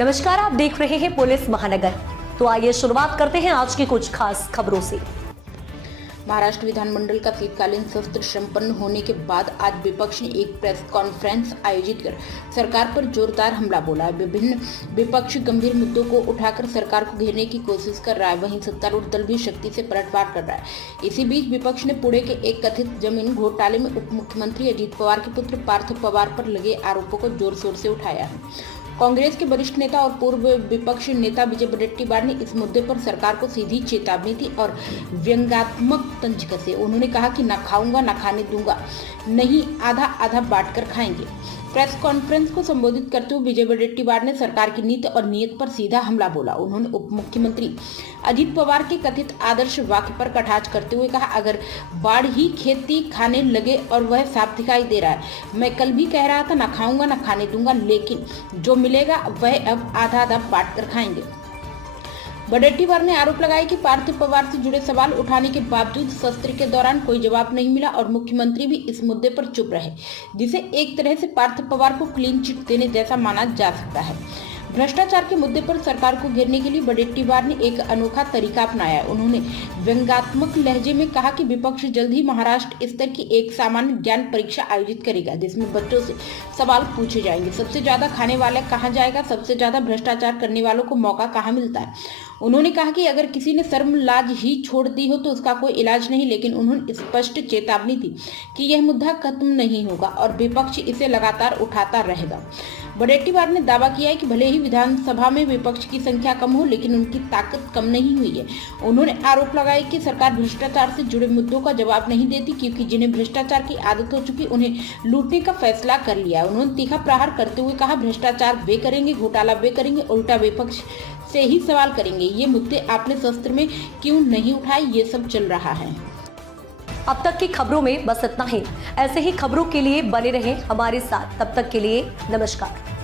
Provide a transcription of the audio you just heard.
नमस्कार, आप देख रहे हैं पुलिस महानगर। तो आइए शुरुआत करते हैं आज की कुछ खास खबरों से। महाराष्ट्र विधानमंडल का शीतकालीन सत्र संपन्न होने के बाद आज विपक्ष ने एक प्रेस कॉन्फ्रेंस आयोजित कर सरकार पर जोरदार हमला बोला है। विभिन्न विपक्ष गंभीर मुद्दों को उठाकर सरकार को घेरने की कोशिश कर रहा है, वहीं सत्तारूढ़ दल भी शक्ति से पलटवार कर रहा है। इसी बीच विपक्ष ने पुणे के एक कथित जमीन घोटाले में उप मुख्यमंत्री अजित पवार के पुत्र पार्थ पवार पर लगे आरोपों को जोर शोर से उठाया है। कांग्रेस के वरिष्ठ नेता और पूर्व विपक्ष नेता विजय वडेट्टीवार ने इस मुद्दे पर सरकार को सीधी चेतावनी दी और व्यंग्यात्मक तंज कसे। उन्होंने कहा कि न खाऊंगा न खाने दूंगा, नहीं आधा आधा बांटकर खाएंगे। प्रेस कॉन्फ्रेंस को संबोधित करते हुए विजय वडेट्टीवार ने सरकार की नीति और नीयत पर सीधा हमला बोला। उन्होंने उप मुख्यमंत्री अजित पवार के कथित आदर्श वाक्य पर कटाक्ष करते हुए कहा, अगर बाढ़ ही खेती खाने लगे और वह साफ दिखाई दे रहा है। मैं कल भी कह रहा था न खाऊंगा न खाने दूंगा, लेकिन जो मिलेगा वह अब आधा आधा बांट कर खाएंगे। वडेट्टीवार ने आरोप लगाया कि पार्थ पवार से जुड़े सवाल उठाने के बावजूद सत्र के दौरान कोई जवाब नहीं मिला और मुख्यमंत्री भी इस मुद्दे पर चुप रहे, जिसे एक तरह से पार्थ पवार को क्लीन चिट देने जैसा माना जा सकता है। भ्रष्टाचार के मुद्दे पर सरकार को घेरने के लिए वडेट्टीवार ने एक अनोखा तरीका अपनाया। उन्होंने व्यंग्यात्मक लहजे में कहा कि विपक्ष जल्द ही महाराष्ट्र स्तर की एक सामान्य ज्ञान परीक्षा आयोजित करेगा, जिसमें बच्चों से सवाल पूछे जाएंगे। सबसे ज्यादा खाने वाला कहाँ जाएगा, सबसे ज्यादा भ्रष्टाचार करने वालों को मौका कहाँ मिलता है। उन्होंने कहा कि अगर किसी ने शर्म लाज ही छोड़ दी हो तो उसका कोई इलाज नहीं, लेकिन उन्होंने स्पष्ट चेतावनी दी कि यह मुद्दा खत्म नहीं होगा और विपक्ष इसे लगातार उठाता रहेगा। वडेट्टीवार ने दावा किया है कि भले ही विधानसभा में विपक्ष की संख्या कम हो, लेकिन उनकी ताकत कम नहीं हुई है। उन्होंने आरोप लगाया कि सरकार भ्रष्टाचार से जुड़े मुद्दों का जवाब नहीं देती, क्योंकि जिन्हें भ्रष्टाचार की आदत हो चुकी उन्हें लूटने का फैसला कर लिया। उन्होंने तीखा प्रहार करते हुए कहा, भ्रष्टाचार वे करेंगे, घोटाला वे करेंगे, उल्टा विपक्ष से ही सवाल करेंगे। ये मुद्दे आपने सत्र में क्यों नहीं उठाए, ये सब चल रहा है। अब तक की खबरों में बस इतना ही। ऐसे ही खबरों के लिए बने रहें हमारे साथ। तब तक के लिए नमस्कार।